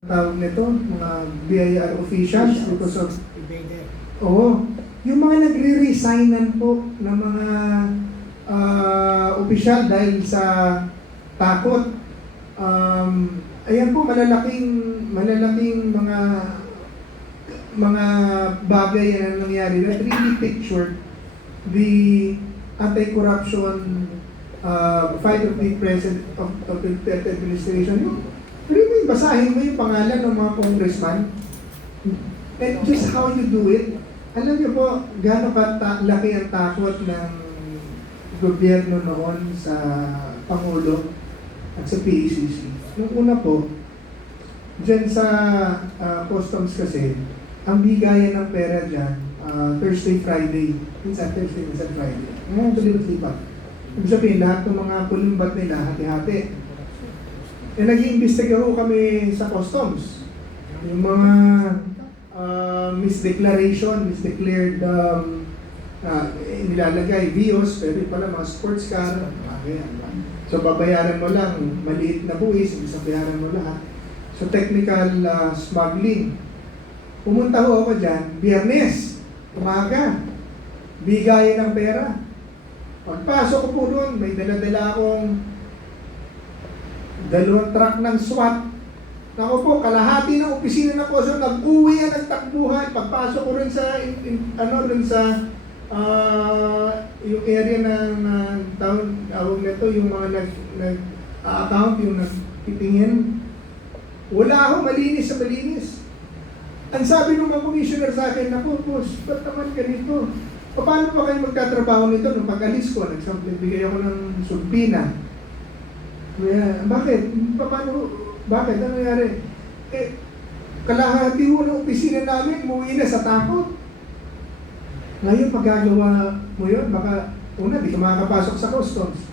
tawag nito, mga BIR officials because of, Invader. oo, yung mga nagre-resignan po ng mga opisyal dahil sa takot. Ayan po, malalaking mga bagay na nangyari that really pictured the anti-corruption fight of the President of the Duterte administration. Really, basahin mo yung pangalan ng mga congressman and just how you do it. Alam niyo po, gaano laki ang takot ng gobyerno noon sa Pangulo at sa PACC. Yung una po, dyan sa customs kasi, ang bigayan ng pera dyan, Thursday, Friday. Minsan Thursday, minsan Friday. Ngayon, tulipat-lipat. Ibig sabihin, lahat ng mga pulimbat nila, hati-hati. Eh, nag-iimbestiga ho kami sa customs. Yung mga misdeclared nilalagay, VIOS, pero pala mga sports car, so babayaran mo lang, maliit na buwis, bayaran mo lahat. So technical smuggling. Pumunta ho ako dyan, Biyernes, umaga, bigayan ng pera. Pagpasok ko po doon, may dala-dala akong 2 truck ng SWAT. Ako po, kalahati ng opisina ng Quezon, nag-uwi yan ng takbuhan. Pagpasok ko rin sa, yung area ng tawag nito, yung mga nag-account, yung nagtitingin. Wala ako, malinis sa malinis. Ang sabi ng mga commissioner sa akin, ako, boss, ba't naman ganito? Paano pa kayo magtatrabaho nito? Nung pag-alis ko, nagbigay ako ng sulpina. Kaya, bakit? Bakit? Ano nangyari? Eh, kalahati ho ng opisina namin, umuwi na sa takot. Ngayon, pagkagawa mo yun, baka, una, di ka makakapasok sa customs.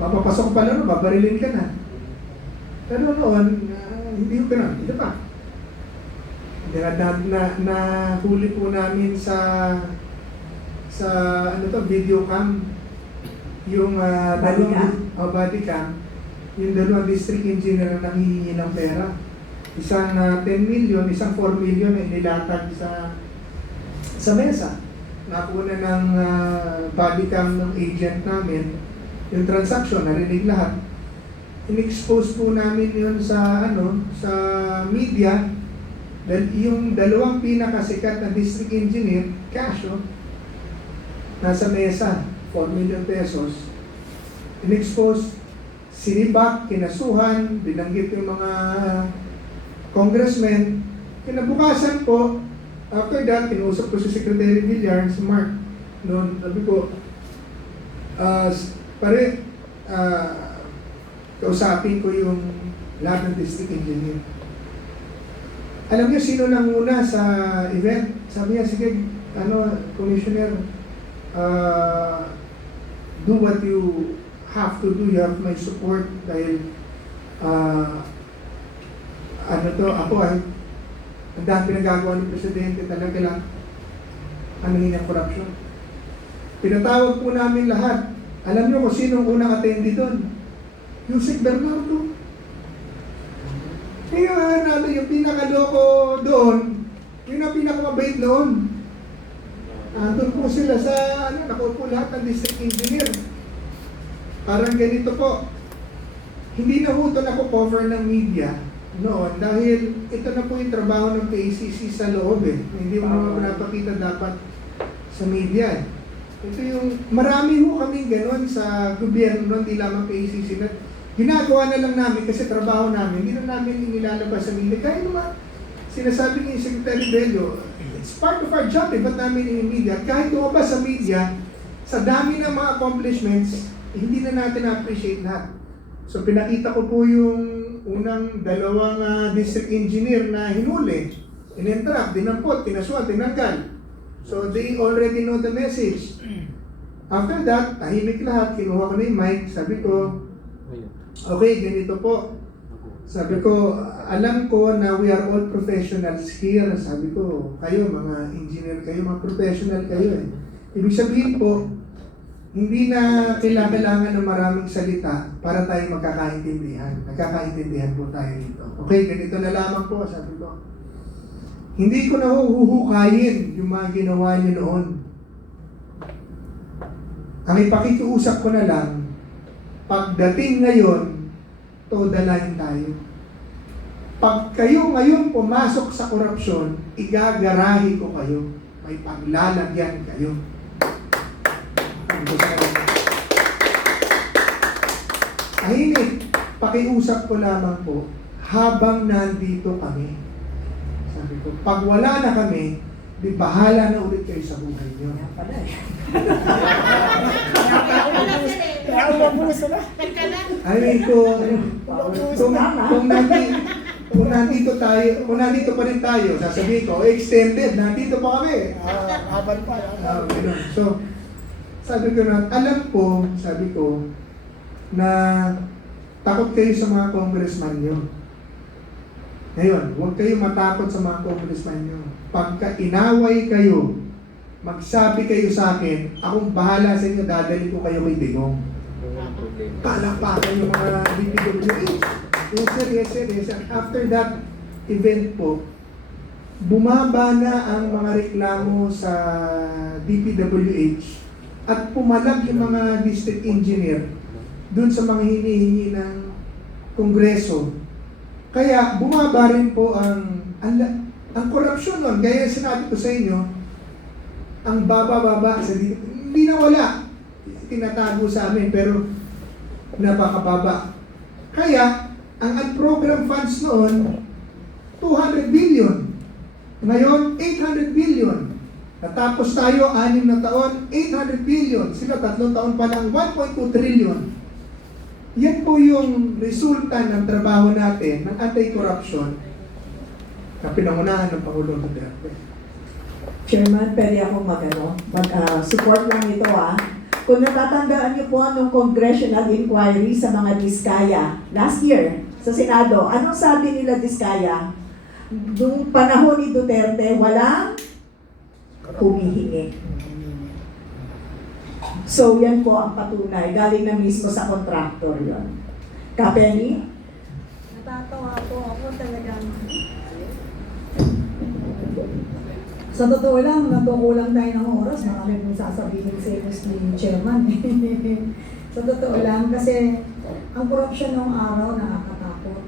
Mapapasok pa lang, babarilin ka na. Pero noon, hindi ko ganun. Ito pa. Nahuli po namin sa video cam, yung body cam, yung 2 district engineer na nanghihingi ng pera. Isang 10 million, isang 4 million na inilatag sa mesa. Nakuna ng body cam ng agent namin, yung transaction, narinig lahat. In-expose po namin yun sa media, dahil yung 2 pinakasikat na district engineer, cash, nasa mesa, 4 million pesos. In-expose, sinibak, kinasuhan, binanggit yung mga congressmen. Kinabukasan po, after that, kinuusap ko si Secretary Villar, si Mark. Noon, sabi ko, kausapin ko yung lahat ng district engineer. Alam niyo sino nanguna sa event? Sabi niya, sige, Commissioner, do what you have to do, you have my support dahil ako ang dahil pinagagawa ng Presidente talaga lang anuhin ang corruption. Pinatawag po namin lahat. Alam niyo kung sino ang unang attendee doon? Yusek Bernardo. Yung pinakaloko doon, yung na pinakamabait doon. Doon po sila sa, nakupo lahat ng district engineer. Parang ganito po, hindi na ho ito nakukover ng media noon dahil ito na po yung trabaho ng PACC sa loob Hindi mo naman napakita dapat sa media Ito yung, marami ho kami gano'n sa gobyerno noon, di lamang PACC na ginagawa na lang namin kasi trabaho namin, hindi na namin inilalabas sa media. Kaya naman, sinasabi ni Secretary Bello, it's part of our job, ba't namin in-media? At kahit lumabas sa media, sa dami ng mga accomplishments, hindi na natin na-appreciate lahat. So pinakita ko po yung unang 2 district engineer na hinuli, in-entrap, dinampot, kinasuan, tinanggal. So they already know the message. After that, tahimik lahat, kinuha ko na yung mic, sabi ko, okay, ganito po. Sabi ko, alam ko na we are all professionals here. Sabi ko, kayo, mga engineer kayo, mga professional kayo Ibig sabihin po, hindi na kailangan ng maraming salita para tayo magkakaintindihan. Nagkakaintindihan po tayo dito. Okay, ganito na lamang po, sabi ko. Hindi ko na huhukayin yung mga ginawa niyo noon. Ang ipakikiusap ko na lang, pagdating ngayon, toda line tayo. Pag kayo ngayon pumasok sa korupsyon, igagarahi ko kayo. May paglalagyan kayo. Tahimik, pakiusap ko lamang po, habang nandito kami. Sabi ko, pag wala na kami, di bahala na ulit kayo sa buhay niyo. Ay, kung nandito pa rin tayo, sasabihin ko, extended, nandito pa kami. Habang pa. So, sabi ko na, alam ko, sabi ko, na takot kayo sa mga congressman nyo. Ngayon, huwag kayo matakot sa mga congressman nyo. Pagka inaway kayo, magsabi kayo sa akin, akong bahala sa inyo, dadali ko kayo kay Digong. Palakpakan yung mga DPWH. Yes sir. After that event po, bumaba na ang mga reklamo sa DPWH at pumalag yung mga district engineer dun sa mga hinihingi ng Kongreso. Kaya bumaba rin po ang korupsyon nun. Gaya sinabi ko sa inyo, ang baba-baba sa hindi na wala. Tinatago sa amin pero napakababa. Kaya ang unprogrammed funds noon 200 billion. Ngayon 800 billion. Natapos tayo 6 na taon, 800 billion. Sila 3 taon pa lang 1.2 trillion. Yan po yung resulta ng trabaho natin ng anti-corruption na pinangunahan ng Pangulong Duterte. Chairman, pwede akong support lang ito Kung natatandaan niyo po nung congressional inquiry sa mga Diskaya last year sa Senado, anong sabi nila Diskaya? Nung panahon ni Duterte, walang humihingi. So yan po ang patunay. Galing na mismo sa contractor yon. Kapeni? Natatawa po ako talagang. Sa totoo lang, natukulang tayo ng oras. Marami pong sasabihin sa ni Chairman. Sa totoo lang, kasi ang korupsyon ng araw nakakatakot.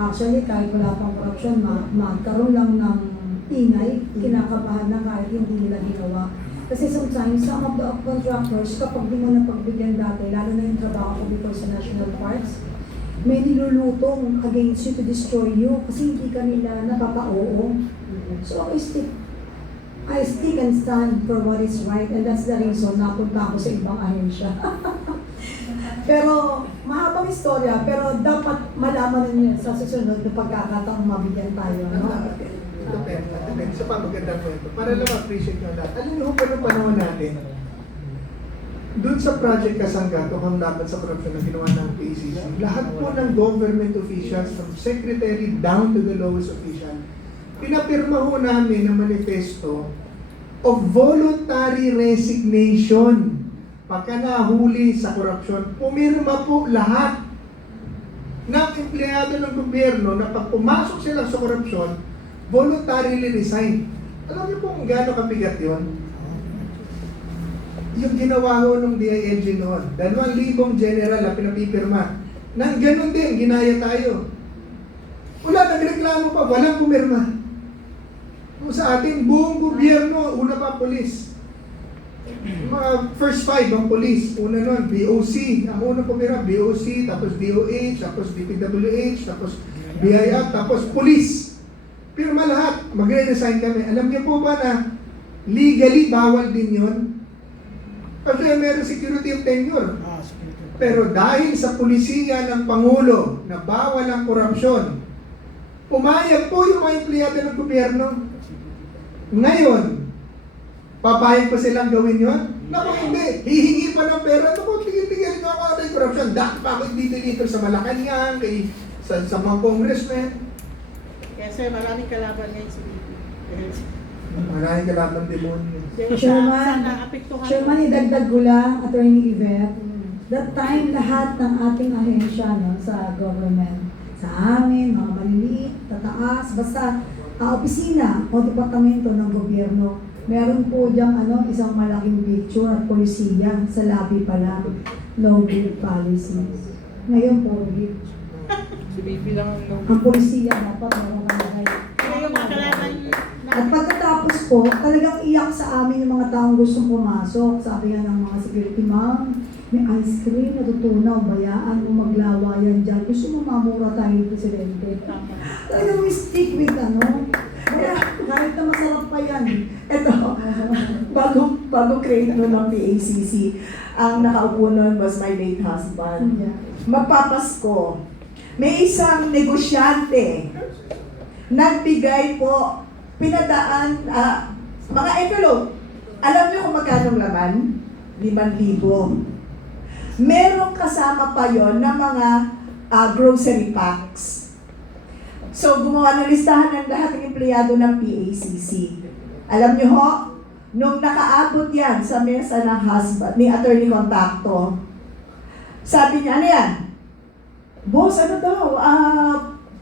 Actually, kahit wala pang korupsyon, magkaroon lang ng ingay, kinakabahan na kahit hindi nila ginawa. Kasi sometimes, some of the contractors, kapag di mo napagbigyan dati, lalo na yung trabaho ko before sa national parks, may nilulutong against you to destroy you kasi hindi ka nila napapa-oo. So, I stick and stand for what is right, and that's the reason napunta ako sa ibang ahensya. Pero, mahabang istorya, pero dapat malaman ninyo sa susunod na pagkakataong mabigyan tayo. No? Depende sa pamagandang kwento. Para lang appreciate nyo lahat. Alam nyo pa nung panahon natin, doon sa Project Kasanggato, ang laban sa korupsyon na ginawa ng PCC, lahat po ng government officials, from secretary down to the lowest official, pinapirma ho namin ng manifesto of voluntary resignation. Pagka nahuli sa korupsyon, pumirma po lahat ng empleyado ng gobyerno na pag pumasok sila sa korupsyon, voluntarily resign. Alam niyo po kung gaano kabigat yun? Yung ginawa ho ng DILG noon, 2,000 general na pinapipirma. Nang ganun din, ginaya tayo. Wala, nagreklamo pa, walang pumirma. Sa ating buong gobyerno, una pa polis. Mga first 5 ang polis. Una nun, BOC. Ang una pumirma, BOC, tapos DOH, tapos DPWH, tapos BIR, tapos polis. Pirma lahat, magre-resign kami. Alam niyo po ba na legally bawal din yun? Kasi meron security of tenure. Pero dahil sa pulisiya ng Pangulo na bawal ang korupsyon, pumayag po yung mga empleyado ng gobyerno. Ngayon, papayag pa silang gawin yun? Naku, hindi. Hihingi pa ng pera. Naku, tigil-tigil nyo ako ng korupsyon. Dati pa ako dito sa Malacanang, sa mga congressmen. Kasi maraming kalaban ngayon sa BP. Maraming kalaban demonyo. Chairman, idagdag ko lang, Attorney Yvette, that time lahat ng ating ahensya no, sa government, sa amin, mga maliliit, tataas, basta opisina o departamento ng gobyerno, meron po diyang isang malaking picture at polisiya sa labi pa lang, no bid policies. Ngayon po, Si Bibi lang ang no. ang polisiya dapat meron kalagay. Yung kalaban At pagkatapos po, talagang iyak sa amin yung mga taong gustong pumasok. Sabi nga ng mga security, ma'am, may ice cream, natutunaw, bayaan mo maglawa yan dyan. Gusto mo mamura tayo, Presidente. Talagang we stick with Kaya kahit na masarap pa yan. Ito, bago create nun ng PACC, ang nakaupo nun was my late husband. Yeah. Magpapasko, may isang negosyante nagbigay po, pinadaan, mga envelope. Alam niyo kung magkano laman? 5,000. Merong kasama pa yon na mga grocery packs. So, gumawa ng listahan ng lahat ng empleyado ng PACC. Alam niyo ho, nung nakaabot yan sa mesa ng husband, ni Attorney Contacto, sabi niya, ano yan? Boss, ano daw?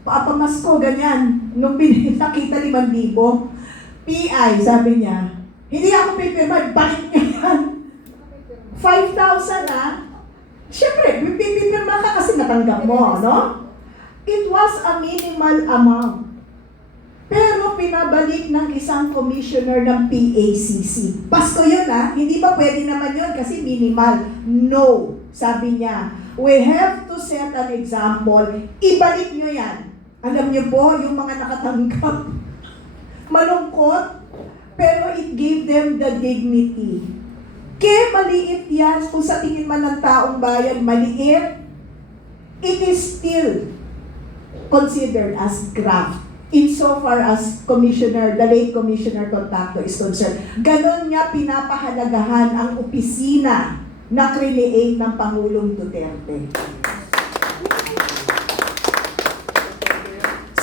Pamasko, ganyan. Nung nakita 5,000, PI, sabi niya, hindi ako pipirma, balik niyo yan. 5,000 Siyempre, pipirma ka kasi natanggap mo, no? It was a minimal amount. Pero pinabalik ng isang commissioner ng PACC. Pasko yun hindi ba pwede naman yun kasi minimal? No, sabi niya. We have to set an example. Ibalik nyo yan. Alam niyo po, yung mga nakatanggap, malungkot, pero it gave them the dignity. Kaya maliit yan, kung sa tingin man ng taong bayan, maliit, it is still considered as graft insofar as the late Commissioner Contacto is concerned. Ganon niya pinapahalagahan ang opisina na create ng Pangulong Duterte.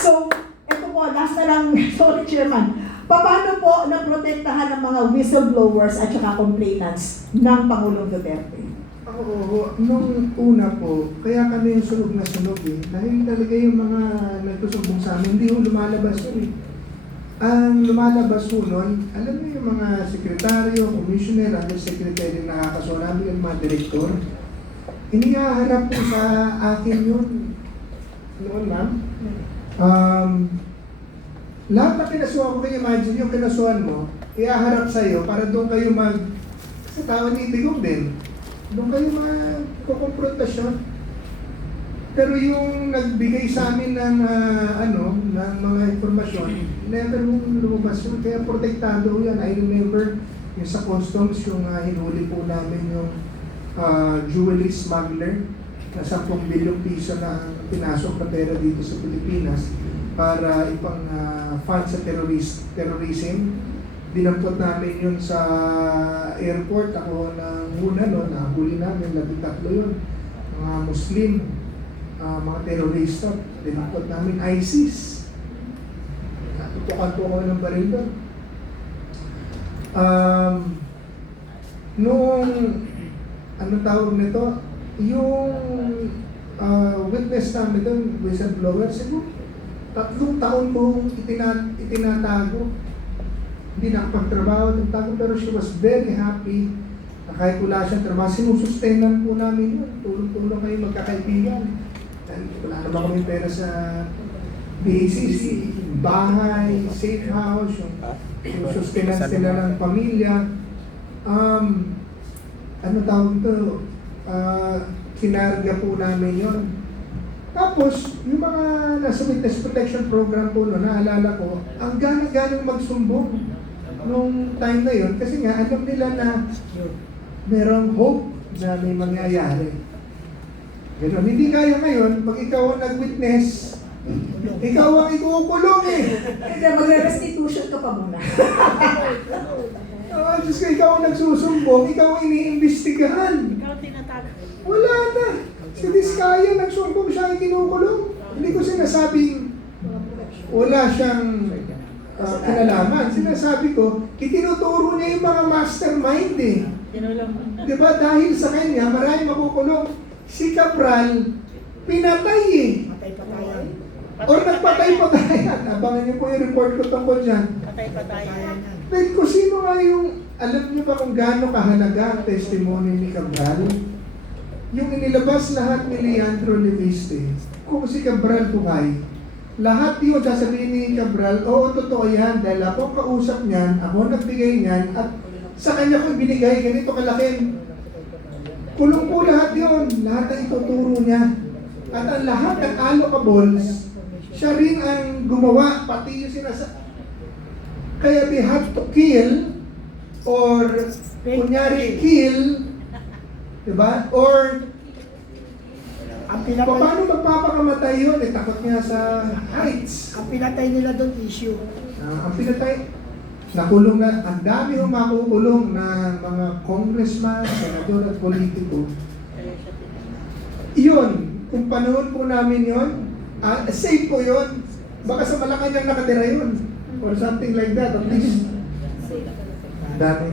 So, eto po, last na lang, sorry Chairman, paano po naprotektahan ng mga whistleblowers at saka complainants ng Pangulong Duterte? Oo, nung una po, kaya kami yung sunog na sunog dahil talaga yung mga nagsusumbong sa amin, hindi yung lumalabas yun. Ang lumalabas po nun, alam niyo yung mga sekretaryo, commissioner, undersecretary na nakakasuha namin, yung mga direktor, inihaharap po sa akin yun. Noon, ma'am. Lahat na kinasuhan ko, kayo imagine yung kinasuhan mo, iaharap sa'yo para doon kayo sa tao ni Itigong din. Doon kayo magkukonfrontasyon. Pero yung nagbigay sa amin ng ng mga informasyon, never mong lumabas yun. Kaya protektado yan. I remember yung sa customs, yung hinuli po namin yung jewelry smuggler na 10 bilyong piso na pinasok na pera dito sa Pilipinas para ipang fund sa terrorism. Dinampot namin yun sa airport. Ako ng una nahuli namin, 13 yun. Mga Muslim, mga terorista, dinampot namin ISIS. Natutukan po ako ng baril doon. Nung, anong tawag nito? Yung witness namin doon, whistleblower, siguro 3 taon mo itinatago. Hindi nakapagtrabaho ng tago, pero she was very happy na kahit wala siyang trabaho, sinusustenan po namin yun. Tulong-tulong kayo magkakaibigan. Wala naman kami pera sa BACC, bahay, safe house, yung sustenan sila ng pamilya. Ano tawag ito? Kinarga po namin yun. Tapos, yung mga nasa witness protection program po naalala ko, ang ganang magsumbong nung time na yun, kasi nga alam nila na merong hope na may mangyayari. Ganun. Hindi kaya ngayon, pag ikaw ang nag-witness, ikaw ang ikukulong Kaya magre-restitution ka pa muna. Diyos ko, ikaw ang nagsusumbong, ikaw ang iniimbestigahan. ikaw tinatawag. Wala na. Si Diskaya, nagsumbong siya ang kinukulong. Hindi ko sinasabing wala siyang kinalaman. Sinasabi ko, itinuturo niya yung mga mastermind eh. Di ba? Dahil sa kanya, maraming makukulong. Si Cabral, pinatay eh. Patay-patayan. Or nagpatay-patayan. Abangan niyo po yung report ko tungkol dyan. Patay-patayan. Then kung sino nga yung, alam niyo ba kung gaano kahalaga ang testimony ni Cabral? Yung inilabas lahat ni Leandro Leviste, kung si Cabral buhay, lahat yun sasabihin ni Cabral, oo, totoo yan, dahil ako kausap niyan, ako nagbigay niyan, at sa kanya ko binigay, ganito kalaking. Kulong po lahat yun, lahat ang ituturo niya. At ang lahat ng allocables, siya rin ang gumawa, pati yung kaya they have to kill, or kunyari kill, diba? Or Ang paano magpapakamatay yun? Eh, takot nga sa heights. ang pinatay nila doon issue. Ang pinatay, nakulong na, ang dami yung makukulong na mga congressman, senador at politiko. Iyon, kung panahon po namin yun, safe po yun. Baka sa Malacanang nakatira yun. Or something like that, at least. Dami.